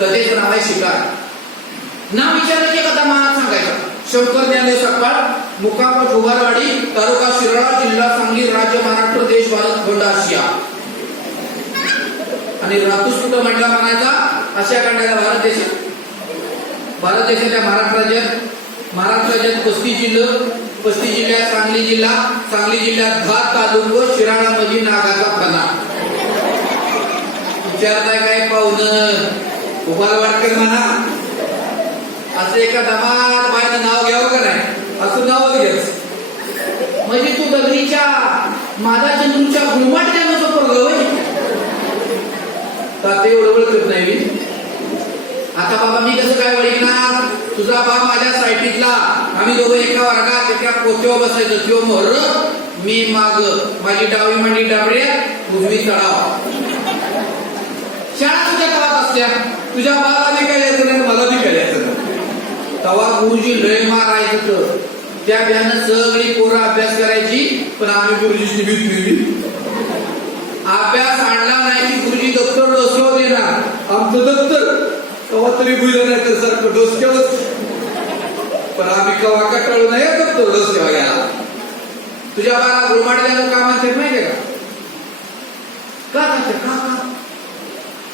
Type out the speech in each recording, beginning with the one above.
कथेचं नाव आहे शिकार. नाव विचारलं की कथा महाग सांगायचा. शंकर ज्ञानेश्वर सपकाळ, मुक्काम जुगारवाडी, तालुका शिराळा, जिल्हा सांगली, राज्य महाराष्ट्र, देश भारत, खंड आशिया. आणि रातूस कुठं म्हटला म्हणायचा, आशिया खंडाला भारत देशात. भारत देशाच्या महाराष्ट्र राज्यात 35 जिल्ह्यात सांगली जिल्ह्यात 10 तालुके, शिराळा मध्ये नागाचा फणा. विचारताय काय पाहुणं उभार वाटकर म्हणा, असं एका दमात बायनं नाव घ्यावं का नाही, असं नाव घ्यायचं म्हणजे तू दगडीच्या माझा चंद्रूच्या गुळमाट देण्याचं पोरगं होय का? ते एवढं ओळखत नाही मी. आता बाबा मी कसं काय ओळखणार, तुझा बाप माझ्या सायटीतला, आम्ही दोघं एका वर्गात एका कोथ्यावर बसायचो. त्यो मोर मी माग, माझी डावी मांडी डाबड्यात उजवी चढावा. शाळा तुझ्या गावात असत्या, तुझ्या बाबाला बी काय यायचं नाही, मला बी काय यायचं नाही. तवा गुरुजी लय मारायचं तर त्या बियानं सगळी पोरं अभ्यास करायची, पण आम्ही गुरुजीची भीत मिळली. अभ्यास आणला नाही की गुरुजी दप्तर डोसक्यावर देणार. आमचं दप्तर कवा तरी भुलं नाही तर सारखं डोसक्यावर, पण आम्ही कवा कटाळू नाही दप्तर डोसक्यावर घ्यायला. तुझ्या बाला गुळमाटल्यानं का म्हणतात माहितीये का?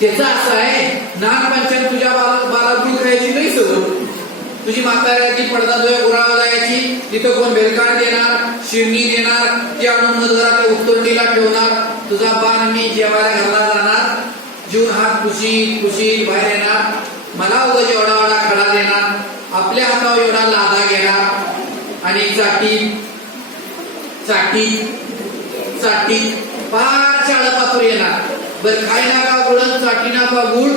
त्याचा असं आहे, लहानपणच्या तुझ्या बाला गुळ खायची नाही सवय. तुझी म्हाताऱ्याची पडदा गुराळा जायची, तिथं कोण भेलकाड देणार, शिरणी देणार, ती आणून घरात उत्तरटीला ठेवणार. तुझा बाण मी जेवायला घरला जाणार, जीवन हात खुशीत बाहेर येणार. मला उगाच एवढा एवढा खडा देणार, आपल्या हातावर एवढा लादा घेणार आणि चाटी फार शाळा पातूर येणार. बरं खाय ना का गुळ, चाटी ना का गुळ,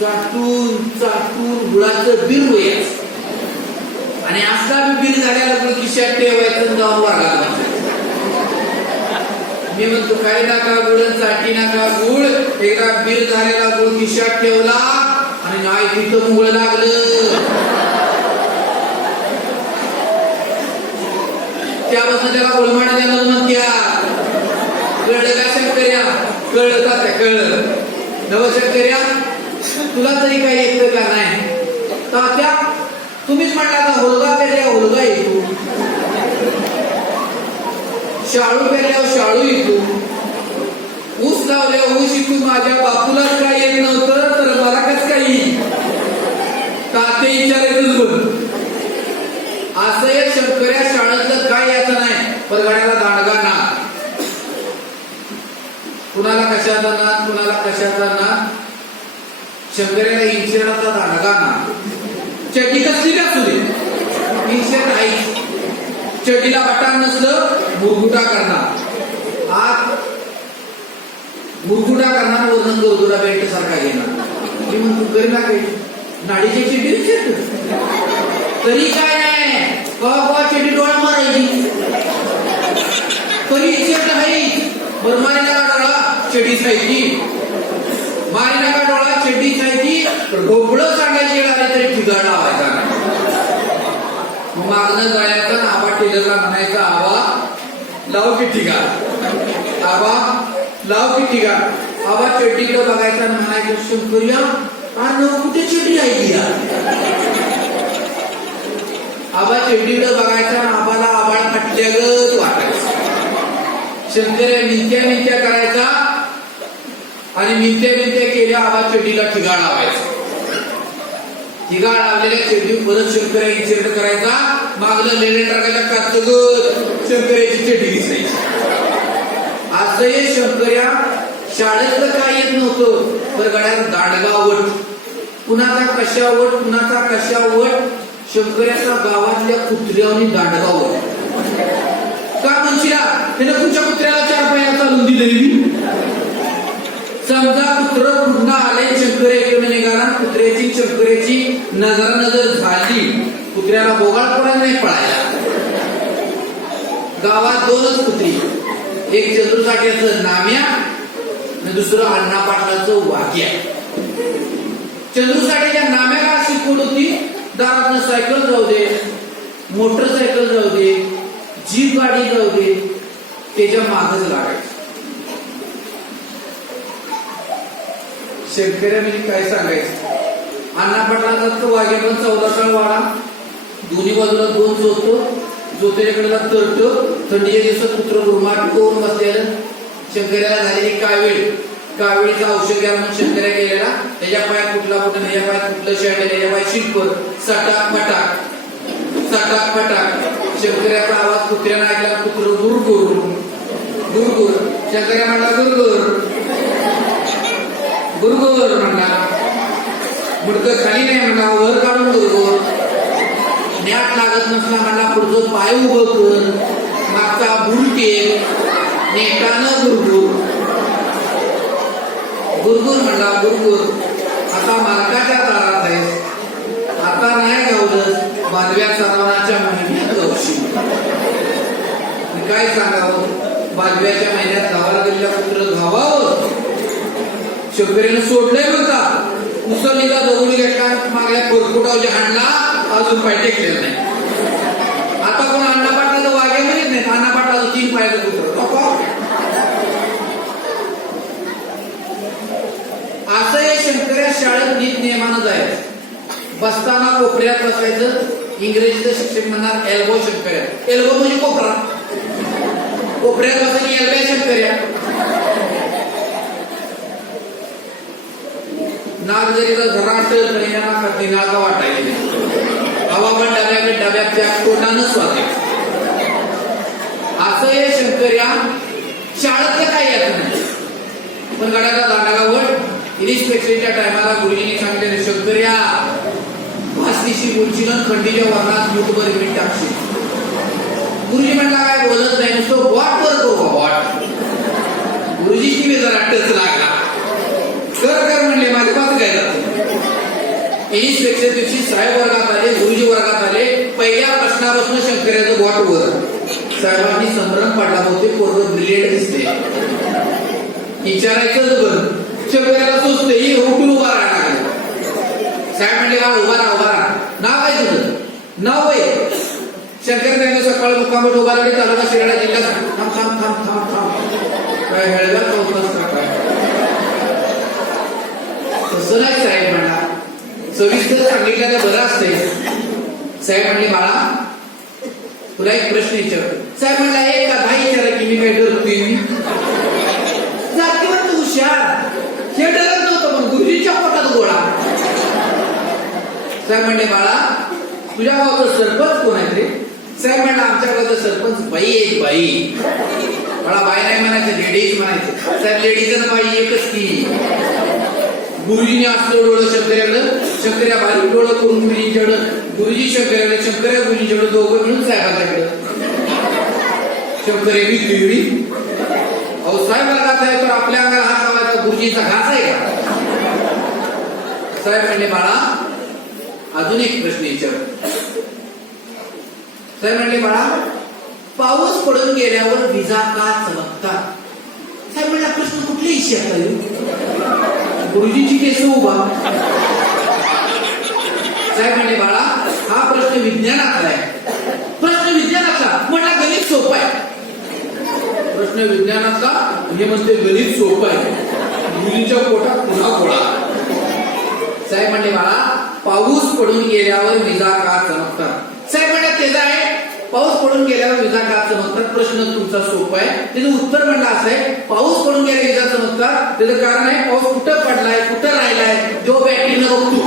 चाटून गुळाचं बिल होयाच. आणि असला बिल झाल्याला गुळ खिशात ठेवायचं, जाऊन वर्गाला. मी म्हणतो काय ना का गुळ, चाटी ना का गुळ, एकदा बिल झालेला गुळ खिशात ठेवला आणि नाही तिथं मुळ लागलं. त्यापासून त्याला गुळमाट द्यायला म्हणत्या. कळलं का शंकर्या? कळलं का? त्या कळलं नवशंकर्या, तुला तरी काही येतं का नाही? तात्या तुम्हीच म्हटला का हुलगा पेरल्यावर हुलगा येतो, शाळू पेरल्यावर शाळू येतो, ऊस लावल्यावर ऊस येतो. माझ्या बापूलाच काय येत नव्हतं तर मला कसं काही तात्या विचारायचंच बघ. असं एक शंकर्या शाळेतलं काय याचं नाही, पण गाड्याला दांडगा ना, कुणाला कशाचा नाद, कुणाला कशाचा नाद. शंकर्याला इन्शुरन्सचा दांडगा ना. चड्डी कसली का तुझे इन्शुरन्स आहे, चड्डीला बटन नसलं मुरगुटा करणार, आत मुरगुटा करणार, वजन गोरगुरा बेल्ट सारखा घेणार. मी म्हणतो करी ना काही नाडीची चिड्डी तरी काय नाही, कवा चिड्डी डोळा मारायची तरी चिड्ड आहे. बरं मारी नका डोळा चिड्डी खायची, मारी नका डोळा चिड्डी खायची, ढोबळं सांगायची आली तरी ठिकाण लावायचा. मागणं जायचं, आबा टेलरला म्हणायचा आबा लाव की ठिकाण, आबा लाव की ठिकाण. आबा चड्डीकडे बघायचा आणि म्हणायचं शंकर्या आणि कुठे चिड्डी आहे. आबा चड्डीकडे बघायचा, आबाला आबाळ फाटल्यागत वाटायचं. शंकर्या मिंत्या करायचा आणि मिंत्या केल्या आबा चड्डीला ठिगाळ लावायचा. ठिगाळ लावलेल्या चड्डी परत शंकर्या इन्सिडेंट करायचा, मागलं लेले टाकायच्या कातगत शंकर्याची चड्डी दिसायची. असं हे शंकर्या शाळेतलं काय येत नव्हतं, तर गड्याला दांडगा वट, कुणाचा कशा वट. शंकर्याचा गावातल्या कुत्र्यावनी दांडगा वट का म्हणशीला, त्यानं तुमच्या कुत्र्याला 4 पाया चालून दिले. समजा कुत्र पुन्हा आले, शंकर्या इकडे निघाला, कुत्र्याची शंकर्याची नजर झाली, कुत्र्याला बोगाळ पडा नाही पळायला. गावात 2च कुत्री, एक चंद्रसाठ्याचं नाम्या आणि दुसरं अण्णा पाटलाचं वाक्या. चंद्रसाठ्याच्या नाम्याला अशी कोड होती, दारातनं सायकल जाऊ दे, मोटरसायकल जाऊ दे, जीप गाडी जाऊ दे, त्याच्या मागच लागायचं. शंकर्या म्हणजे काय सांगायचं, अण्णा पाटलांचा वाघे पण 14 वाडा, दोन्ही बाजूला 2 जोतेकडे तरट, थंडीच्या दिवसात पुत्र गुरमाट करून बसलेलं. शंकर्याला झालेली कावेळीचं औषध घ्या म्हणून शंकर्या गेलेला. त्याच्या पायात कुठला कुठं, त्याच्या पायात कुठलं शर्ट, त्याच्या पायात शिल्पर, सटाक फटाक. शंकर्याचा आवाज कुत्र्यानं ऐकला. कुत्र गुरगुर. शंकर्या म्हणला गुरगुर म्हणला. मुडकं खाली नाही म्हणला, वर काढून गुरगुर. न्याट लागत नसला म्हणला, पुढचं पाय उभं कर, मागचा बुलटे नेटानं गुरगुर म्हणला गुरगुर. आता मार्गाच्या दारात आहे, आता नाही गावलं, बाजव्या सरावाच्या महिन्यात गावशी. काय सांगावं, बाजव्याच्या महिन्यात गावाला गेलेल्या पुत्र गावावं. शंकरीनं सोडलंय म्हणता, उसळीला दगडी घेतला, मागल्या कोरकुटावजी हाणला, अजून पाय टेकलेलं नाही. आता कोण अण्णा पाटलाचं वाघे म्हणत नाही, अण्णा पाटलाचं 3 पायाचं पुत्र. असं हे शंकर्या शाळेत नीट नियमानं जायचं. बसताना कोपऱ्यात बसायचं. इंग्रजीचं शिक्षक म्हणणार एल्बो शंकर्या. एल्बो म्हणजे कोपरा. कोपऱ्यात बसायची एल्ब्या शंकर्या. नाक जरी घरात नाका वाटायचे. हवा पण डब्यात त्या कोणानच वाटे. असं हे शंकर्या शाळेत काही येत नाही. पण गड्याचा दांडागावर इनिस्पेक्शनच्या टायमाला गुरुजींनी सांगितले, शंकर्या भासतीशी बोलशील, खंडीच्या वर्णात मुठभर मीठ टाकशील. गुरुजी म्हणला काय बोलत नाही, नुसतं वॉट वर करू वॉट. गुरुजीची मी जरा टच लागला. कर म्हणले, माझे पाच काय जात. इनिस्पेक्शन दिवशी साहेब वर्गात आले, गुरुजी वर्गात आले. पहिल्या प्रश्नापासून शंकर्याचं वॉट वर. साहेबांनी संभ्रम पडला, होते पोरग ब्रिलियंट दिसते. विचारायचंच बरं. शंकर्याला सुचते, ही उठून उभा राहणार. साहेब म्हणले, उभा राहा. नाव काय तुझं? नाव आहे शंकर. त्यांनी सकाळी मुक्कामत उभा राहिले. तालुका शिराळा जिल्ह्यात. थांब काय हेळव्या चौकस काय तसं नाही. साहेब म्हणला, सविस्तर सांगितलं तर बरं असते. साहेब म्हणले, बाळा तुला एक प्रश्न विचार. साहेब म्हणला, एक कथा विचारा की मी काय डरतोय. जातीवर तू हुशार. हे डरत नव्हतं, पण गुरुजीच्या पोटात गोळा. साहेब म्हणले, बाळा तुझ्या गावाचं सरपंच कोण आहे रे? साहेब म्हणला, आमच्या गावाचं सरपंच बाई एक बाई. बाळा बाई नाही म्हणायचं, लेडीज म्हणायचं. साहेब लेडीज आणि बाई एकच की. गुरुजीने असलं डोळं शंकर्याकडं, शंकर्या बारीक डोळं करून गुरुजींच्याकडं, गुरुजी शंकर्याकडे, शंकर्या गुरुजींच्याकडे, दोघं मिळून साहेबांच्याकडं. शंकर्या मी पिवळी. अहो साहेब वर्गात आहे तर आपल्या अंगाला हात लावायचा गुरुजींचा घास आहे का? साहेब म्हणले, बाळा अजून एक प्रश्न विचार. साहेब म्हणले, बाळा पाऊस पडून गेल्यावर विजा का चमकतात? साहेब म्हणला, प्रश्न कुठल्या विषयात आहे? गुरुजीची केस उभा. साहेब म्हणले, बाळा हा प्रश्न विज्ञानातला आहे. प्रश्न विज्ञानातला म्हणला, गणित सोपं आहे. प्रश्न विज्ञानातला हे म्हणते गणित सोपं आहे. गुरुजींच्या पोटात पुन्हा गोळा. साहेब म्हणले, बाळा पाऊस पडून गेल्यावर विजा का चमकतात? साहेब म्हणतात, त्याचा आहे पाऊस पडून गेल्यावर विजा का चमकतात. प्रश्न तुमचा सोपा आहे. त्याचं उत्तर म्हणलं असं आहे, पाऊस पडून गेल्या विजा चमकतात. त्याचं कारण आहे, पाऊस कुठं पडलाय, कुठं राहिलाय, जो बॅटरीनं बघतो.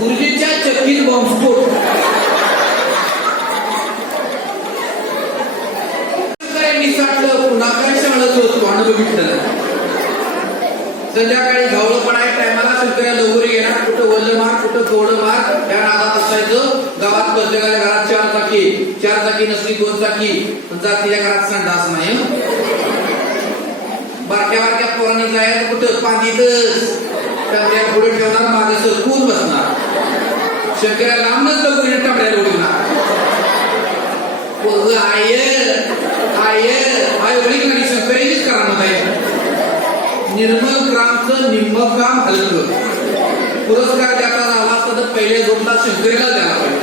गुरुजींच्या चक्कीत बॉम्बस्फोट. निसाटलं पुन्हा काय शाळेत होतो अनुभवितलं. संध्याकाळी धावलं पडाय टायमाला शंकर्या लगोरी घेणार. कुठं वल्ल मार, कुठं कवडं मार, त्या नादात असायचं. गावात प्रत्येकाच्या घरात 4 चाकी नसली 2 चाकी. जातीच्या घरात संडास नाही. बारक्या पोरांनी जायचं कुठं पांदीतच. त्या पुढे ठेवणार, मागे सरकून बसणार. शंकर्या लांबच लगोरी टाकड्याला उडणार. पोरग आय वडील आणि शंकर्याचीच कारण होता. निर्मल ग्रामचं निम्म काम हलकं. पुरस्कार द्यायचा झाला असता तर पहिल्या जोडला शंकर्याला द्यायला पाहिजे.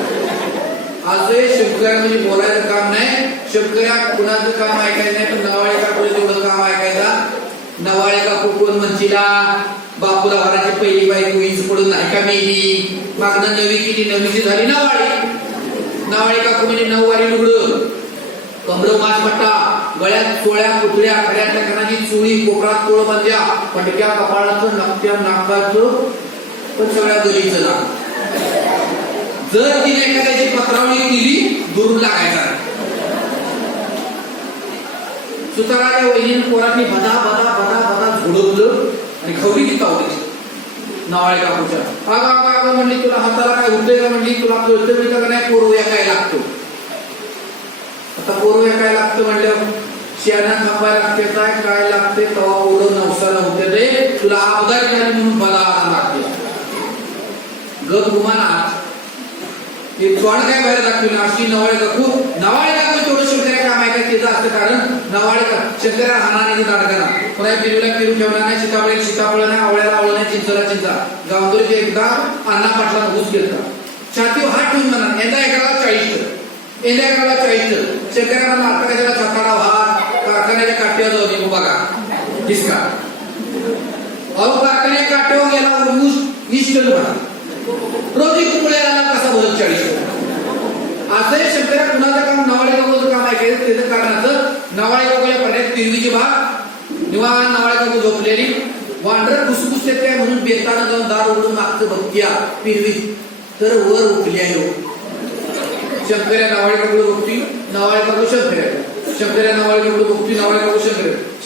आजही शंकर्या म्हणजे बोलायचं काम नाही. शंकर्या कुणाचं काम ऐकायचं नाही, पण नावाळी काढून तेवढं काम पंचीला बापूला वराची पहिली बायको वीज पडून नाही का मेली. मागणं नवी केली, नवीची झाली नावाळी काकू म्हणजे 9 वारी लुगडं, कमर मास पट्टा, गळ्यात चोळ्या पुतळ्या, खड्यातल्या कणाची चोळी, कोपरात तोळ बांध्या, पटक्या कपाळाचं, नकट्या नाकाचं, पण सगळ्या गलीचं ना. जर तिने एखाद्याची पत्रावळी केली दुरून लागायचा. सुताराच्या वहिनीने पोरांनी बदा बदा बदा बदा झोडवलं आणि खवली ती तावली नावाळे काकूच्या. अगं म्हणली तुला हाताला काय होतंय का, म्हणली तुला कळतं का नाही, पोरवया काय लागतो. आता पोरवया काय लागतं म्हणलं शेणा थांबायला लागते काय लागते तवा पोरं नवसाला होते रे, तुला अपघात झाली म्हणून बदा लागते. गप गुमाना ते चोण काय बाहेर दाखवली अशी नवाळे काकू तेवढं शेतकऱ्या काम आहे का त्याचं असतं. कारण नवाळे शेतकऱ्या हानाने दाडकाना कोणा पिरूला पिरू ठेवणार नाही, सीताफळ नाही, आवळ्याला आवळ नाही, चिंचला चिंचा. गावंदरी एकदा अण्णा पाटला घुस घेतला, छातीवर हात ठेवून म्हणा यंदा एकाला 40 शेतकऱ्यांना मारता त्याला छाताडा भात कारखान्याच्या काट्यावर जाऊ दे बघा दिसका. अहो कारखान्याच्या काट्यावर गेला ऊस 20 टन भरा, रोजी कुंबळ्याला कसा बोलत 40 असं शेतकऱ्या कुणाचं काम नवाळे काकूचं काम आहे. त्याचं कारणाचं नवाळे काकूच्या पड्यात पिरवीची भाग निवान नवाळे काकू झोपलेली वांढर कुसकुसते काय म्हणून बेताना जाऊन दार उघडून मागचं बघत्या पिरवी तर वर उठली आहे. शंकर्या नवाळे काकू बघती, नवाळे काकू शंकर्या नवाळे काकू बघती, नवाळे काकू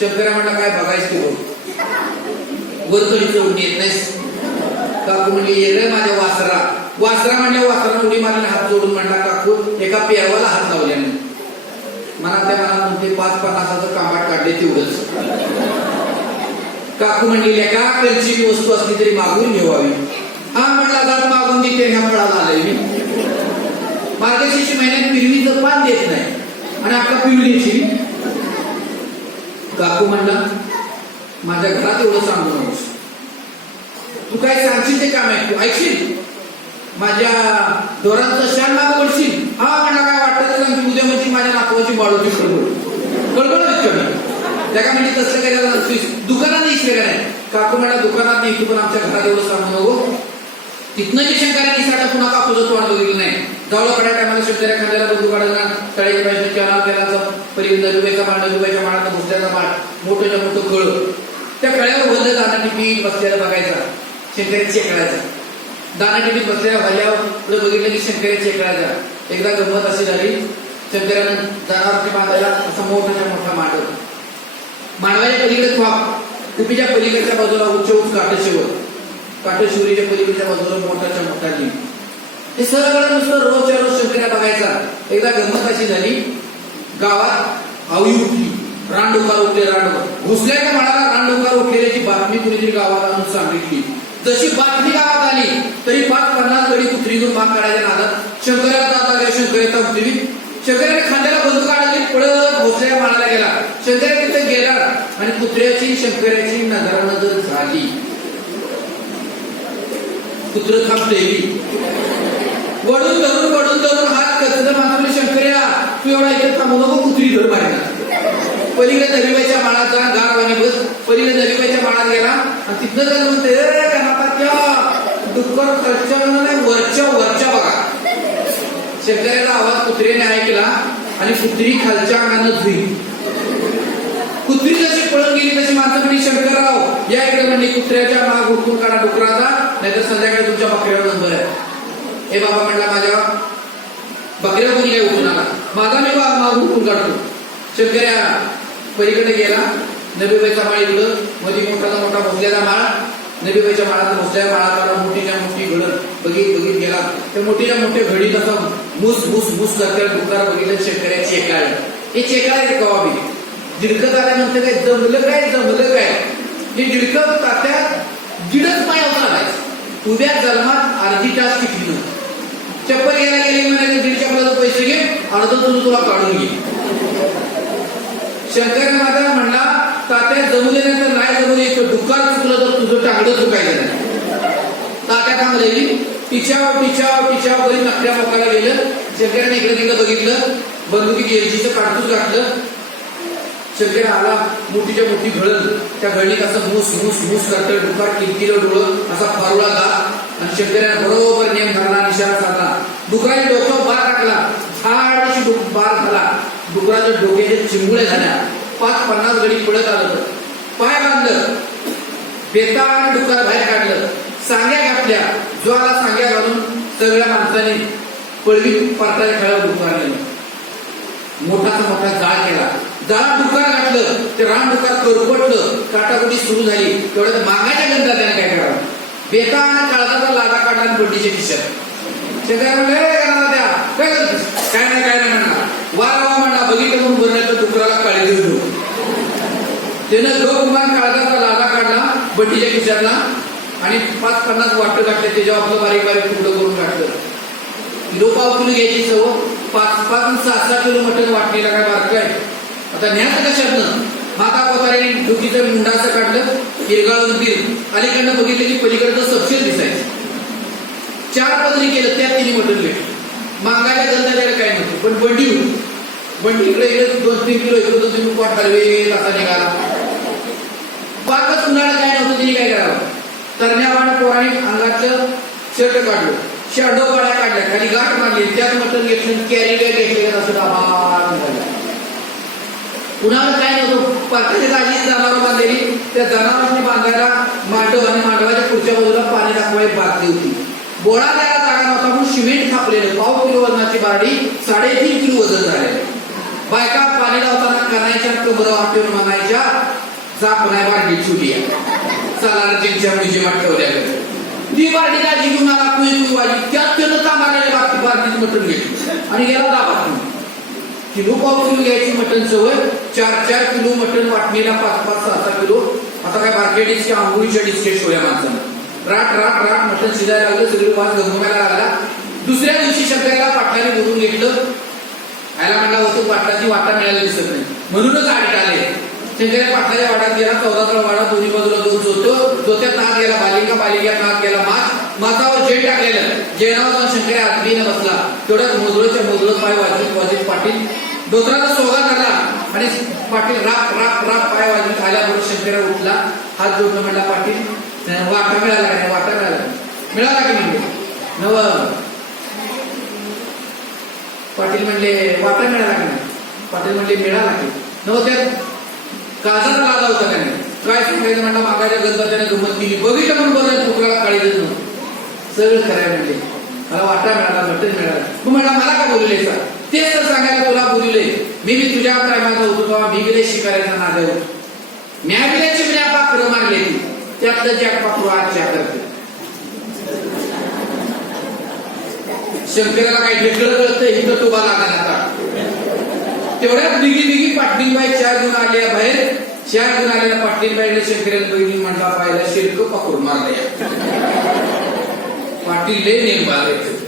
शंकर्या म्हणला काय बघायच ते बघ वर तरी चढून येत नाहीस. काकू म्हणली ये रे माझ्या वासरा म्हणल्या वासरानं उडी मारली, हात जोडून म्हणला काकू एका पेरवाला हात लावल्याने मनात म्हणते 5-50चं कामाट काढले तेवढंच. काकू म्हणली का कलची वस्तू असली तरी मागून घेवावी. हा म्हणला दात मागून देते ह्या फळाला आलंय मी. मार्गशीर्ष महिन्यात पिरवीचं पान देत नाही आणि आता पिवळीची. काकू म्हणला माझ्या घरात एवढं सांगू नकोस, तू काय सांगशील ते काम आहे, तू ऐकशील माझ्या दोरांचं शान मागं पडशील. हा म्हणा काय वाटतं तर सांगते उद्या म्हणजे माझ्या नातवाची बाळूची गडबड त्या का म्हणजे तसलं काय त्याला दुकानात इशले का नाही. काकू म्हणा दुकानात नाही तू पण आमच्या घरात एवढं सांगू नको. तिथनं जे शंकराने इसाटा पुन्हा कापूचं तोंड बघितलं नाही. जावलं पड्या टायमाला शेतकऱ्या खांद्याला बंदूक काढला तळ्याच्या पाहिजे त्याला परिवंत रुपयाचा माळ रुपयाच्या माळाचा भुसल्याचा माळ मोठ्याच्या मोठं कळ त्या कळ्यावर बंद दाना टिपी बसल्याला बघायचा शंकऱ्या चेकळायचा. दाना टिपीत बसलेल्या भाल्यावर पुढे बघितलं की शंकऱ्या चेकळायचा. एकदा गंमत अशी झाली, शंकरानं जनावरती बांधायला असा मोठ्याच्या मोठा मांडवाच्या पलीकडे खाप कुपीच्या पलीकडच्या बाजूला उच्च काटेशिवरीच्या पलीकडच्या बाजूला मोठ्याच्या मोठा लिंब. हे सगळं नुसतं रोजच्या रोज शंकऱ्या बघायचा. एकदा गंमत अशी झाली, गावात आवळी उठली, रानडुकार उठले, घुसल्याच्या माळाला रानडुकार उठलेल्याची बातमी कुणीतरी गावात आणून सांगितली. जशी बातमी गावात आली तरी 5-50 गडी कुत्री घेऊन माग काढायच्या नादात शंकराला जात आल्या. शंकराने खांद्याला बंदूक काढली, पळत घुसल्या माळाला गेला. शंकर्या तिथे गेला आणि कुत्र्याची शंकराची नजर झाली. कुत्र थांबलेली वडून धरून हात कसं मात्र शंकर्या तू एवढा इथे थांबू नको, कुत्री धर मारायला. पलीकडे दरीबाईच्या माळात जा गारवानी बस. पलीकडे दरीबाईच्या माळात गेला आणि तिथनं जर म्हणते त्या डुक्कर खालच्या नाही वरच्या बघा. शंकर्याचा आवाज कुत्रीने ऐकला आणि कुत्री खालच्या अंगानं धुई. कुत्री जशी पळून गेली तशी माणसं म्हणे शंकरराव या इकडे म्हणली कुत्र्याच्या माग हुडकून काढा डुकराचा, नाहीतर संध्याकाळी तुमच्या बकऱ्यावर नंबर आहे. हे बाबा म्हणला माझ्या बकऱ्या कोणी काय उठून आला, माझा मी माग हुडकून काढतो. शंकर्या पलीकडे गेला, नबीबाईचा माळ इकडं मध्ये मोठा भोसल्याचा माळ. नबीबाईच्या माळात भोसल्या माळाला मोठीच्या मोठी घडत बघित गेला. त्या मोठीच्या मोठ्या घडीत असं मुस करते डुक्कर बघितलं. शंकर्या चेकाळ हे चेकाळ कवाबी जिडकत आल्यानंतर काय जमलं काय हे जिडकत तात्यात जिडच पाय होता. उद्या जन्मात अर्धी तास टिकली चप्पल घ्यायला गेली म्हणाले दीड चप्पलाचे पैसे घे, अर्ध तुला काढून घे. शंकर माता म्हणला तात्या जमू दे नाही तर नाही जमू दे, डुक्कर चुकलं तर तुझं टांगडं चुकायचं नाही. तात्या थांबलेली टिचाव बरी नकड्या मोकाला गेलं. शंकराने इकडे तिकडे बघितलं, बंदुकीत एलजीचं काढतूच घातलं. शंकर आला, मोठीच्या मोठी घळण, त्या घळणीत असं मूस मूस मूस करतं, डुकार किलकिलं डोळं असा फारुळा घात आणि शंकराने बरोबर नेम धरला, निशाणा साधला. डुकराने डोकं बार टाकला, झाडशी बार झाला. डुकराच्या डोक्याचे चिंबुळे झाल्या. 5-50 गडी पडत आलं, पाय बांधलं, बेताड डुकार बाहेर काढलं, सांग्या घातल्या, ज्वाला सांग्या घालून सगळ्या माणसाने पळवी पारताच्या खेळावर डुकारले. मोठाचा मोठा जाळ केला, जाळात डुकार घातलं, ते रान डुकार करपटलं, काटाकुटी सुरू झाली. तेवढ्यात मागाच्या गंधा त्याने काय करावं, बेताड काळजाचा लादा काढला आणि बंडीच्या खिशात. शंकर म्हणले, काय नाही म्हणणार, वा म्हणला, बघितलं म्हणून बरण्याचं डुकराला काळी देऊ. त्यानं गपमान काळजाचा लादा काढला बंडीच्या खिशातला आणि 5-50 वाटं घातले, त्याच्यावर आपलं बारीक बारीक तुकडं करून घातलं. किलो पाव किलो घ्यायची सव, 5-6 किलो मटण वाटणीला काय बारक आहे. आता न्याच कशातनं, माता कोताऱ्याने डोकीचं मुंडा असं काढलं, हिरगाळून दिल, अलीकडनं बघितलं की पलीकडचं सपशेल दिसायचं. 4 पदरी केलं, त्यात तिने मटण घेतलं. मागायला गंधा त्याला काय नव्हतं, पण बंडी होती. बंडी इकडे 2-3 किलो इकडे 2-3 वाट हलवे असा निघाला. पाकच उन्हाळा काय नव्हतं, तिने काय करावं, तरण्यावान पोराने अंगाचं शर्ट काढलं, शॅडो गाड्या काढल्या, खाली गाठ मारली, त्यात मटण घेतलं, कॅरी बॅग घेतले, असं आभार झाला. उन्हाळा काय नव्हतं, पाकाच्या जागी जनावर बांधलेली, त्या जनावरांनी बांधायला मांडव आणि मांडवाच्या पुढच्या बाजूला पाणी दाखवायला बादली होती. बोळा द्यायला जागा नव्हता म्हणून सिमेंट थापलेलं, 1/2 किलो वजनाची बारडी, 3.5 किलो वजन झाले. बायका पाणी लावताना कणायच्या कमर वाटून म्हणायच्या, जाप नाही बारडी छुटी सलारच्या म्युझियमात ठेवल्या. ती बारडी दाजी घेऊन आला, कुई वाजी, त्यात त्यानं तांबाड्याला बारडीत मटण घेतली आणि गेला दाबात. किलो पाव किलो घ्यायची मटण सवय, 4-4 किलो मटण वाटणीला, 5-6 किलो. आता काय बारक्या डिस्के, आंघोळीच्या डिस्के ठेवल्या माणसानं. राट राट राट मटण शिजायला लागलं, सगळी वास गमवायला लागला. दुसऱ्या दिवशी शंकराला पाटलाने बोलून घेतलं. आयला म्हणला होतो, पाटलाची वाटा मिळायला दिसत नाही म्हणूनच आडीत आले. शंकरा पाटलाच्या वाड्यात गेला, 14 वाडा, दोन्ही बाजूला 2 जोत्यात नाक गेला बालिका, बालिक्यात नाक गेला मातावर जेण टाकलेलं. जेणावर जाऊन शंकरा आदमीनं बसला. तेवढ्यात मोजळं पाय वाजवीत पाटील डोत्राचा सोगा झाला आणि पाटील राप राप राप पाय वाजवीत आल्याबरोबर शंकरा उठला, हात जोडून म्हणला, पाटील वाटा मिळाला का नाही, वाटा मिळाला की म्हणजे नव. पाटील म्हणले, वाटा मिळाला का नाही. पाटील म्हणले, मिळाला की नव. त्यात काळजाचा लादा होता का नाही, काय सांगायचं म्हणला, मागायच्या गंधा त्याने गंमत केली. बघितलं म्हणून बोलायचं, तुकड्याला काळी देत नव्हतं, सगळं करायला म्हणले. मला वाटा मिळाला, मटण मिळाला. तू म्हणला, मला का बोलले सर, तेच तर सांगायला तुला बोलले. मी तुझ्या प्रेमाचा होतो तेव्हा मी गेले शिकायचा नाद्या होतो. म्या गेल्याची म्या पाखरं मारले, त्यातलं जॅक पाखरू आज ज्या करते. शंकराला काही ढेकळं कळतं, इथं तो बाला आता. तेवढ्यात बिगी पाटलीबाई 4 घेऊन आल्या बाहेर. 4 घेऊन आलेल्या पाटलीबाईला शंकराला बहिणी म्हणला, पाहिला शिरक पकडून मारले. पाटील लय नेम बाळायचे.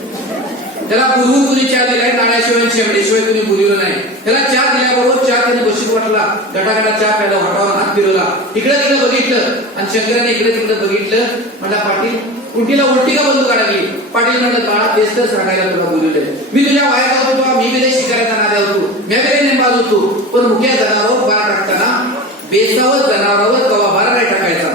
त्याला पूर्व कुणी चहा दिलाय, नाण्याशिवाय शेमडीशिवाय कुणी बोलवलं नाही. त्याला चहा दिल्याबरोबर चहा त्याने बशीत वाटला, गटागटा चहा प्यायला, वाटावर हात फिरवला, इकडे तिकडे बघितलं आणि शंकराने इकडे तिकडे बघितलं. म्हणला, पाटील कुंटीला उलटी का बंदू काढली. पाटील म्हणलं, बाळा तेच तर सांगायला तुला बोलवलंय. मी तुझ्या वायात होतो तेव्हा मी गेले शिकायचा नाद्या होतो, मी गेले नेमबाज होतो. पण मुख्या जनावरावर बार टाकताना बेसावत जनावरावर कवा बार नाही टाकायचा,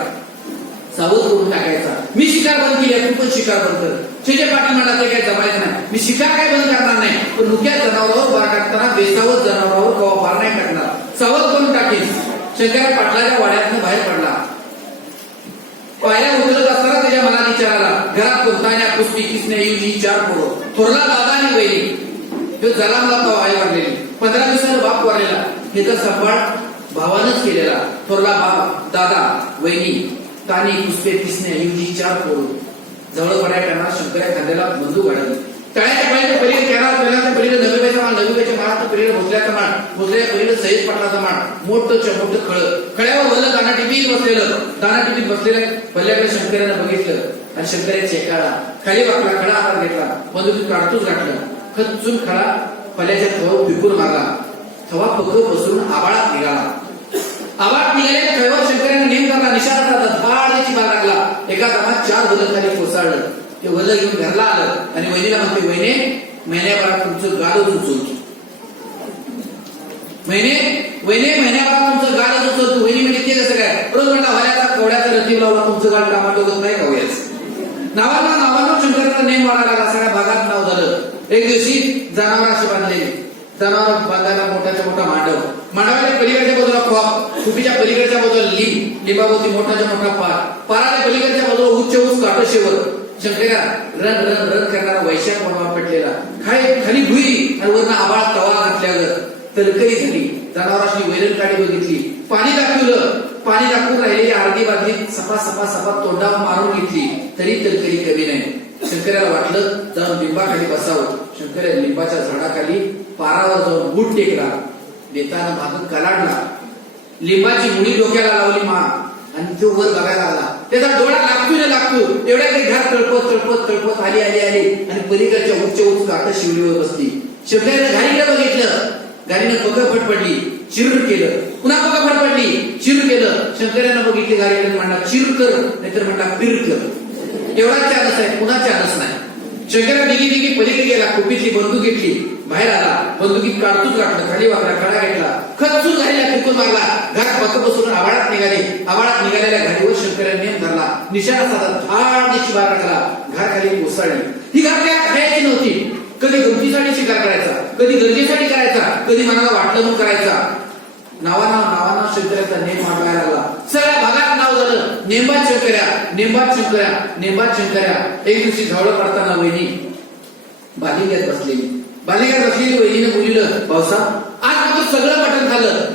सावध करून टाकायचा. मी शिकार बंद केली, तू पण शिकार बंद कर. शेजे पाटील म्हणला, ते काय जमायचं नाही, मी शिकार काय बंद करणार नाही, पण मुख्या जनावरावर बार टाकताना बेसावत जनावरावर कवा बार नाही टाकणार, सावध करून टाकेन. शंकरा पाटलाच्या वाड्यातनं बाहेर पडला. पाया उतरत असताना त्याच्या मनात विचार आला, घरात कोणताने पुष्टी किसने येऊन 4 पोरं, थोरला दादा आणि वहिनी. तो जलामला तो आई वाढलेली, 15 दिवसानं बाप वाढलेला. ह्याचा सांभाळ भावानंच केलेला. थोरला बाप, दादा, वहिनी, तानी पुष्पे किसने येऊन 4 पोरं. जवळ पडाय त्यांना शंकरा खांद्याला बंदूक अडवली. तळ्याच्या पलीकडे पलीकडे केला पलीकडे नवीबाईचा माळ, नवीबाईच्या माळात पलीकडे भोसल्याचा माळ, भोसल्याच्या पलीकडे सईद पाटलाचा माळ, मोठं मोठं खळ्यावर भरलं दाना टिपीत बसलेलं. दाना टिपीत बसलेल्या भरल्याकडे शंकरानं बघितलं आणि शंकराच्या चेकाळा खाली वाकला, खडा हातात घेतला, बंदुकीत काढतोच घातलं. खचून खडा फल्याच्या थवावर पिकून मारला. थवा पक्क बसून आबाळात निघाला. आबाळात निघाल्या थव्यावर शंकराने नेम करला, निशाणा करता धाडची बाग लागला. एका दमात 4 भलं खाली कोसळलं. ते वजन घेऊन घरला आलं आणि वहिनीला म्हणते, वहिने महिन्याभरात तुमचं गाडो तुमचं महिने वहिनी महिन्याभरात तुमचं गाल उचलतो. वहिनी म्हणजे ते कसं काय? रोज म्हणला हऱ्याचा कवड्याचा रतीब लावला तुमचं गाल टमाटो होत नाही का वयाच? नावानं शंकराचा नेम वाढायला लागला. सगळ्या भागात नाव झालं. एक दिवशी जनावराशी बांधलेली, जनावर बांधायला मोठ्याच्या मोठा मांडव, मांडवाच्या पलीकडच्या बाजूला खॉप, खुपीच्या पलीकडच्या बाजूला लिंबावरती मोठाच्या मोठा पार, पाराच्या पलीकडच्या बाजूला उच्च उच काटशेवर. शंकरा रन रन रन करणारा वैशाख बनवा पेटलेला, खाली भुई आणि वरनं आबाळ तवा घातल्यावर तलकरी झाली. जनावराशी वैरण काढी बघितली, पाणी दाखवलं, पाणी दाखवून राहिलेली अर्धी बादली सपा सपा सपा तोंडावर मारून घेतली, तरी तलकरी कमी नाही. शंकराला वाटलं जाऊन लिंबाखाली बसावं. शंकरा लिंबाच्या झाडाखाली पारावर जाऊन बूट टेकला, देताना मागून कलाडला, लिंबाची मुडी डोक्याला लावली मा आणि तो वर बघायला आला. त्याचा डोळा लागतो ना लागतो एवढ्या काही घात तळपत तळपत तळपत आली आली आली आणि पलीकडच्या उच्च उच्च काट शिवलीवर बसली. शंकरानं घालीकडे बघितलं, गाडीनं पकड फटपडली, चिरूर केलं, पुन्हा पकड फटपडली, चिरूर केलं. शंकरानं बघितली गाडीकडे, म्हणला चिरूर कर, नाहीतर म्हणला फिर कर. एवढा चानस आहे, पुन्हा चानस नाही. शंकरा दिगी पलीकडे गेला, कुपीतली बंदूक घेतली, बाहेर आला, बंदुकीत काढतूच घातलं, खाली वाकला, खडा घेतला, खचून घालीला, फिरकून मारला, घरात पक्क बसून आवाळात निघाले. आवाळात निघालेल्या गाडीवर शंकराने नेम धरला, निशाणा साधा धाड दिशी बारा करा, घराखाली कोसळली. ही घाट काय खायची नव्हती. कधी गमतीसाठी शिकार करायचा, कधी गरजेसाठी करायचा, कधी मनाला वाटलं म्हणून करायचा. नावानं शंकराचा नेम मांडवायला लागला. सगळ्या भागात नाव झालं नेमबाज शंकर्या, नेमबाज शंकर्या, नेमबाज शंकर्या. एक दिवशी झावळं काढताना वहिनी बालिंग्यात बसलेली वहिनीने बोलिलं, भाऊसाहेब आज मात्र सगळं मटण खाल्लं,